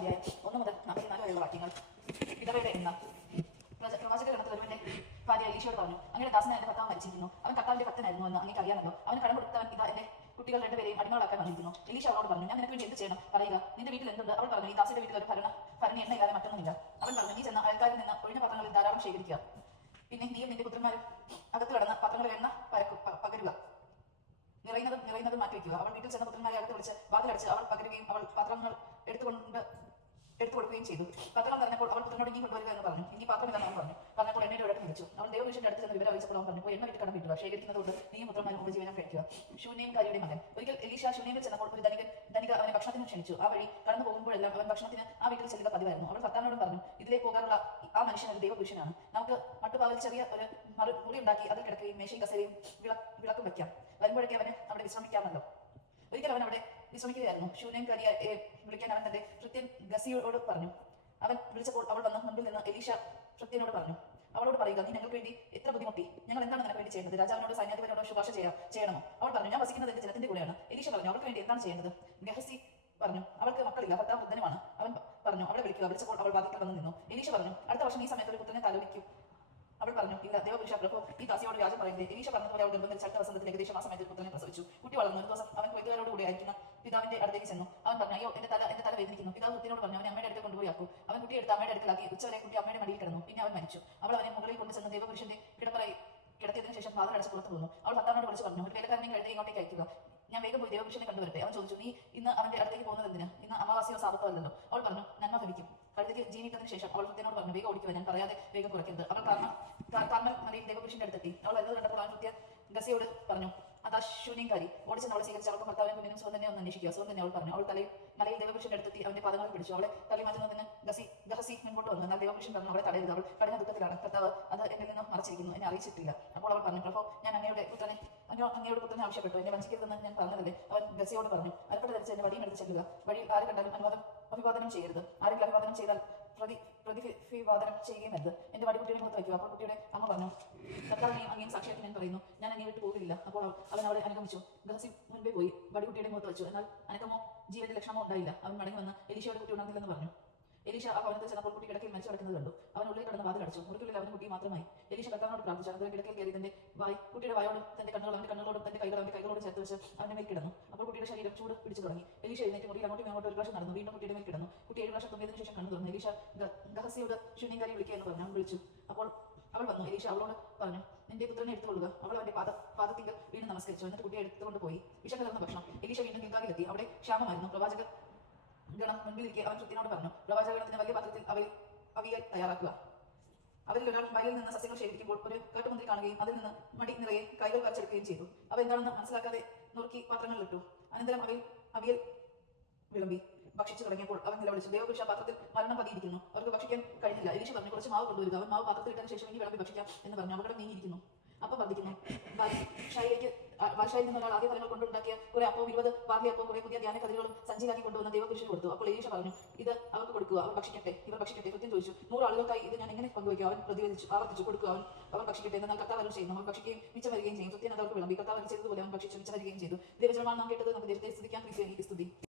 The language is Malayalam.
അധ്യായം 1 മുതൽ 44 വരെയുള്ള വാക്യങ്ങൾ. വിധവയുടെ എണ്ണ. പ്രവാചക ഗണത്തിൽ ഒരുവന്റെ ഭാര്യ എലീശയോട് പറഞ്ഞു, അങ്ങയുടെ ദാസനെ എന്റെ ഭർത്താവ് മരിച്ചിരിക്കുന്നു, അവൻ കർത്താവിന്റെ ഭക്തനായിരുന്നു എന്ന് അങ്ങേക്ക് അറിയാമല്ലോ. അവന് കടം കൊടുത്തവൻ ഇതാ എന്റെ കുട്ടികൾ രണ്ടുപേരെയും അടിമകളാക്കാൻ വന്നിരിക്കുന്നു. എലീശ അവളോട് പറഞ്ഞു, ഞാൻ നിനക്ക് വേണ്ടി എന്ത് ചെയ്യണം പറയുക, നിന്റെ വീട്ടിൽ എന്തുണ്ട്? അവൾ പറഞ്ഞു, ഈ ദാസിയുടെ വീട്ടിൽ ഒരു ഭരണി എണ്ണയില്ലാതെ മറ്റൊന്നുമില്ല. അവൻ പറഞ്ഞു, നീ ചെന്ന അയൽക്കാരിൽ നിന്ന് ഒഴിഞ്ഞ പാത്രങ്ങളിൽ ധാരാളം ശേഖരിക്കുക. പിന്നെ നീയും നിന്റെ പുത്രന്മാരും അകത്ത് കടന്ന് പാത്രങ്ങളിൽ എണ്ണ പകരുക, നിറയുന്നതും മാറ്റി വയ്ക്കുക. അവൾ വീട്ടിൽ ചെന്ന പുത്രന്മാരെ അകത്ത് വിളിച്ച് വാതിലടച്ച് അവൾ പകരുകയും അവൾ പാത്രങ്ങൾ എടുത്തു കൊടുക്കുകയും ചെയ്തു. പാത്രങ്ങൾ നിറഞ്ഞപ്പോൾ അവൾ പുത്രനോട് ഇനി കൊണ്ടുവരിക എന്ന് പറഞ്ഞു. ഇനി പാത്രം ഇതാണെന്ന് പറഞ്ഞു. പറഞ്ഞപ്പോൾ എണ്ണയുടെ ഉടക്കം വിളിച്ചു. അവൻ ദൈവപുരുഷന്റെ അടുത്ത് ചെന്ന് വിവരം അറിയിച്ചപ്പോൾ അവൻ പറഞ്ഞു, എണ്ണ വിറ്റ് കടം വീട്ടുക, ശേഖരിക്കുന്നതുകൊണ്ട് നീയും പുത്രന്മാരും ഉപജീവനം കഴിക്കുക. ശൂന്യംകാരിയുടെ മകൻ. ഒരിക്കൽ എലീശ ശൂന്യമിൽ ചെന്നപ്പോൾ ഒരു ധനിക അവനെ ഭക്ഷണത്തിന് ക്ഷണിച്ചു. ആ വഴി കടന്നു പോകുമ്പോഴെല്ലാം അവൻ ഭക്ഷണത്തിന് ആ വീട്ടിൽ ചെല്ലുക പതിവായിരുന്നു. അവൾ ഭർത്താവിനോടും പറഞ്ഞു, ഇതിലേക്ക് പോകാനുള്ള ആ മനുഷ്യൻ ഒരു ദൈവപുരുഷനാണ്. നമുക്ക് മട്ടുപാവിൽ ചെറിയ ഒരു മുറി ഉണ്ടാക്കി അതിൽ കിടക്കുകയും മേശയും കസേരയും വിളക്കും വയ്ക്കാം. വരുമ്പോഴേക്ക് അവന് അവിടെ വിശ്രമിക്കാമല്ലോ. ഒരിക്കൽ അവൻ അവിടെ വിശ്രമിക്കുകയായിരുന്നു. ശൂന്യംകാരിയെ വിളിക്കാൻ അവൻ തന്റെ ഭൃത്യൻ ഗസിയോട് പറഞ്ഞു. അവൻ വിളിച്ചപ്പോൾ അവൾ വന്ന് മുൻപിൽ നിന്ന് എലീശ ഭൃത്യനോട് പറഞ്ഞു, അവളോട് പറയുക, നീ ഞങ്ങൾക്ക് വേണ്ടി എത്ര ബുദ്ധിമുട്ടി, ഞങ്ങൾ എന്താണ് നിനക്ക് വേണ്ടി ചെയ്യുന്നത്? രാജാവിനോട് സൈന്യാധിപനോട് ശുപാർശ ചെയ്യണമോ? അവൾ പറഞ്ഞു, ഞാൻ വസിക്കുന്നത് എന്റെ ജനത്തിന്റെ കൂടെയാണ്. എലീശ പറഞ്ഞു, അവൾക്ക് വേണ്ടി എന്താണ് ചെയ്യേണ്ടത്? ഗഹസി പറഞ്ഞു, അവൾക്ക് മക്കളില്ല, ഭർത്താവ് വൃദ്ധനുമാണ്. അവൻ പറഞ്ഞു, അവളെ വിളിക്കുക. വിളിച്ചപ്പോൾ അവൾ വാതിൽക്കൽ വന്ന് നിന്നു. എലീശ പറഞ്ഞു, അടുത്ത വർഷം ഈ സമയത്ത് ഒരു പുത്രനെ തലോലിക്കും. അവൾ പറഞ്ഞു, ഇല്ല, ദേവപുരുഷ പ്രഭു ഈ ദാസിയോട് വ്യാജം പറയുന്നത്. എലീശ പറഞ്ഞതുപോലെ അവൾ ഗർഭം ധരിച്ച അടുത്ത വസന്തത്തിൽ ഏകദേശം ആ സമയത്ത് പുത്രനെ പ്രസവിച്ചു. കുട്ടി വളർന്നു. ഒരു ദിവസം അവൻ കൊയ്ത്തുകാരോട് കൂടി അയക്കുന്ന പിതാവിന്റെ അടുത്തേക്ക് ചെന്നു. അവൻ പറഞ്ഞു, അയ്യോ, എന്റെ തല വേദനിക്കുന്നു. പിതാവ് കുട്ടിയോട് പറഞ്ഞു, അവനെ അമ്മയുടെ അടുത്ത് കൊണ്ടുപോയി ആക്കൂ. അവൻ കുട്ടിയെ എടുത്ത് അമ്മയുടെ അടുക്കലാക്കി. ഉച്ചവരെ കുട്ടി അമ്മയുടെ മടിയിൽ കിടന്നു. പിന്നെ അവൻ മരിച്ചു. അവൾ അവനെ മുകളിൽ കൊണ്ടുചെന്ന് ദേവപുരുഷന്റെ കിടത്തിയതിനു ശേഷം വാതിൽ അടച്ച് പുറത്തു പോകുന്നു. അവൾ ഭർത്താവിനോട് വിളിച്ചു പറഞ്ഞു, ഒരു വേലക്കാരനെ കഴുതി ഇങ്ങോട്ടേക്ക് അയക്കുക, ഞാൻ വേഗം പോയി ദേവപുരുഷനെ കണ്ടുവരട്ടെ. അവൻ ചോദിച്ചു, നീ ഇന്ന് അവന്റെ അടുത്തേക്ക് പോകുന്നത് എന്തിനാ? ഇന്ന് അമാവാസിയോ സാപത്തോ അല്ലല്ലോ. അവൾ പറഞ്ഞു, നന്മ ഭവിക്കും. കഴുതിക്ക് ജീവിക്കുന്നതിന് ശേഷം അവൾ ഭൃത്യനോട് പറഞ്ഞു, വേഗം ഓടിക്കുക, ഞാൻ പറയാതെ വേഗം കുറയ്ക്കരുത്. അവൾ കാർമൽ മലയിൽ ദേവപുരുഷന്റെ അടുത്തെത്തി. അവൾ വരുന്നത് കണ്ടപ്പോൾ അവൻ ഭൃത്യ ഗസിയോട് പറഞ്ഞു, അതാ ശൂന്യംകാരി. ഓടിച്ചെന്ന് അവളെ സ്വീകരിച്ച് അവൾക്ക് ഭർത്താവിനും കുഞ്ഞിനും സുഖം തന്നെ ഒന്ന് അന്വേഷിക്കുക. സുഖം തന്നെ അവൾ പറഞ്ഞു. അവൾ മലയിൽ ദേവപുരുഷന്റെ അടുത്തെത്തി അവന്റെ പാദങ്ങളിൽ പിടിച്ചു. അവളെ തള്ളി മാറ്റുന്നതിന് ഗഹസി മുൻപോട്ട് വന്നു. എന്നാൽ ദേവപുരുഷൻ പറഞ്ഞു, അവളെ തടയരുത്, അവൾ കഠിന ദുഃഖത്തിലാണ്, കർത്താവ് അത് എന്നിൽ നിന്ന് മറച്ചിരിക്കുന്നു, എന്നെ അറിയിച്ചിട്ടില്ല. അപ്പോൾ അവൾ പറഞ്ഞു, പ്രഭോ, ഞാൻ അങ്ങയുടെ പുത്രനെ ആവശ്യപ്പെട്ടു, എന്നെ വഞ്ചിക്കരുതെന്ന് ഞാൻ പറഞ്ഞതല്ലേ? അവൻ ഗസിയോട് പറഞ്ഞു, അരപ്പട ധരിച്ച് എന്നെ വടിയും എടുത്ത് ചെല്ലുക. വഴിയിൽ ആരെ കണ്ടാലും അഭിവാദനം ചെയ്യരുത്. ആരെങ്കിലും അഭിവാദനം ചെയ്താൽ പ്രതിവാദനം ചെയ്യുകയുമരുത്. എന്റെ വടികുട്ടിയുടെ മുഖത്ത് വയ്ക്കുക. അപ്പോൾ കുട്ടിയുടെ അമ്മ പറഞ്ഞു, കർത്താവിനെയും അങ്ങനെയും സാക്ഷിയാക്കി ഞാൻ പറയുന്നു, ഞാൻ അങ്ങേ വിട്ട് പോകില്ല. അപ്പോൾ അവൻ അവളെ അനുഗമിച്ചു. ഗഹസി മുൻപേ പോയി വടികുട്ടിയുടെ മുഖത്ത് വെച്ചു. എന്നാൽ അനക്കമോ ജീവന്റെ ലക്ഷണമോ ഉണ്ടായില്ല. അവൻ മടങ്ങി വന്ന് എലീശയുടെ കുട്ടി ഉണർന്നില്ലെന്ന് പറഞ്ഞു. എലീശ ആ ഭവനത്തിൽ ചെന്നപ്പോൾ കുട്ടി കിടക്കയിൽ മരിച്ചു കിടക്കുന്നത് കണ്ടു. അവൻ ഉള്ളിൽ കിടന്ന് വാതിൽ അടച്ചു. മുറിക്കുള്ളിൽ അവന് കുട്ടി മാത്രമായി. എലീശ കർത്താവിനോട് പ്രാർത്ഥിച്ചു. അനന്തരം കിടക്കയിൽ കയറി തന്റെ കുട്ടിയുടെ വായോടും തന്റെ കണ്ണുകളോടും തന്റെ കൈകളോടും ചേർത്ത് വെച്ച് അവന്റെ മേൽ കിടന്നു. അപ്പോൾ കുട്ടിയുടെ ശരീരം ചൂട് പിടിച്ചു തുടങ്ങി. എലീശ എഴുന്നേറ്റ് മുറിയിൽ അങ്ങോട്ടും ഇങ്ങോട്ടും ഒരു പ്രാവശ്യം നടന്നു. വീണ്ടും കുട്ടിയുടെ മേൽ കിടന്നു. കുട്ടി 7 പ്രാവശ്യം തുമ്പിയതിനു ശേഷം കണ്ണു തുറന്നു. എലീശ ഗഹസിയോട് ശൂന്യംകാരിയെ വിളിക്കുക എന്ന് പറഞ്ഞു. അവൻ വിളിച്ചു. അപ്പോൾ അവൾ വന്നു. എലീശ അവളോട് പറഞ്ഞു, നിന്റെ പുത്രനെ എടുത്തുകൊള്ളുക. അവൾ അവന്റെ പാദത്തിങ്കൽ വീണ്ടും നമസ്കരിച്ചു. എന്നിട്ട് കുട്ടിയെ എടുത്തുകൊണ്ട് പോയി. വിശക്കലർന്ന ഭക്ഷണം. എലീശ വീണ്ടും ഗിൽഗാലിലെത്തി. അവിടെ ക്ഷാമമായിരുന്നു. പ്രവാചക ഗണം മുൻപിലിരിക്കെ അവൻ ഭൃത്യനോട് പറഞ്ഞു, പ്രവാചകഗണത്തിന് വലിയ പാത്രത്തിൽ അവിയൽ തയ്യാറാക്കുക. അവരിൽ ഒരാൾ വയലിൽ നിന്ന് സസ്യങ്ങൾ ശേഖരിക്കുമ്പോൾ ഒരു കേട്ടുമുന്തിരി കാണുകയും അതിൽ നിന്ന് മടി നിറയെ കൈകൾ വരച്ചെടുക്കുകയും ചെയ്തു. അവ എന്താണെന്ന് മനസ്സിലാക്കാതെ നുറുക്കി പാത്രങ്ങളിലിട്ടു. അനന്തരം അവിയൽ വിളമ്പി ഭക്ഷിച്ചു തുടങ്ങിയപ്പോൾ അവൻ നിലവിളിച്ചു, ദേവപുരുഷ, പാത്രത്തിൽ മരണം പതിയിരിക്കുന്നു, അവർക്ക് ഭക്ഷിക്കാൻ കഴിഞ്ഞില്ല. എലീശ പറഞ്ഞു, കുറച്ച് മാവ് കൊണ്ടുവരിക. അവൻ മാവ് പാത്രത്തിൽ ഇട്ടതിന് ശേഷം ഇനി വിളമ്പി ഭക്ഷിക്കാം എന്ന് പറഞ്ഞു. അപകടം നീങ്ങിയിരിക്കുന്നു, അപ്പം വർദ്ധിക്കുന്നു. ബാദ്ഷായിൽ നിന്ന് ഒരാൾ ആദ്യ ഫലങ്ങൾ കൊണ്ടുണ്ടാക്കിയ കുറെ അപ്പവും 20 പാർലിയപ്പവും കുറെ പുതിയ ധ്യാന കഥകളും സഞ്ചിയിലാക്കി കൊണ്ടുവന്ന ദേവപുരുഷന് കൊടുത്തു. അപ്പോൾ എലീശ പറഞ്ഞു, ഇത് അവർക്ക് കൊടുക്കുക, ഇവർ ഭക്ഷിക്കട്ടെ. ഭൃത്യൻ ചോദിച്ചു, 100 ആളുകൾക്കായി ഇത് ഞാൻ എങ്ങനെ പങ്കുവയ്ക്കും? അവൻ ആവർത്തിച്ചു, കൊടുക്കുക, അവൻ ഭക്ഷിക്കട്ടെ. എന്നാൽ കർത്താവ് അരുൾ ചെയ്യുന്നു, അവൻ ഭക്ഷിക്കുകയും മിച്ചം വരികയും ചെയ്യും. ഭൃത്യൻ അതവർക്ക് വിളമ്പി. കർത്താവ് ചെയ്തതുപോലെ അവൻ ഭക്ഷിച്ചു മിച്ചം വരികയും ചെയ്തു. ദൈവജനമാണ് നാം കേട്ടത്. നമുക്ക് ദൈവത്തെ സ്തുതിക്കാം. ക്രിസ്തുവിനെ സ്തുതി.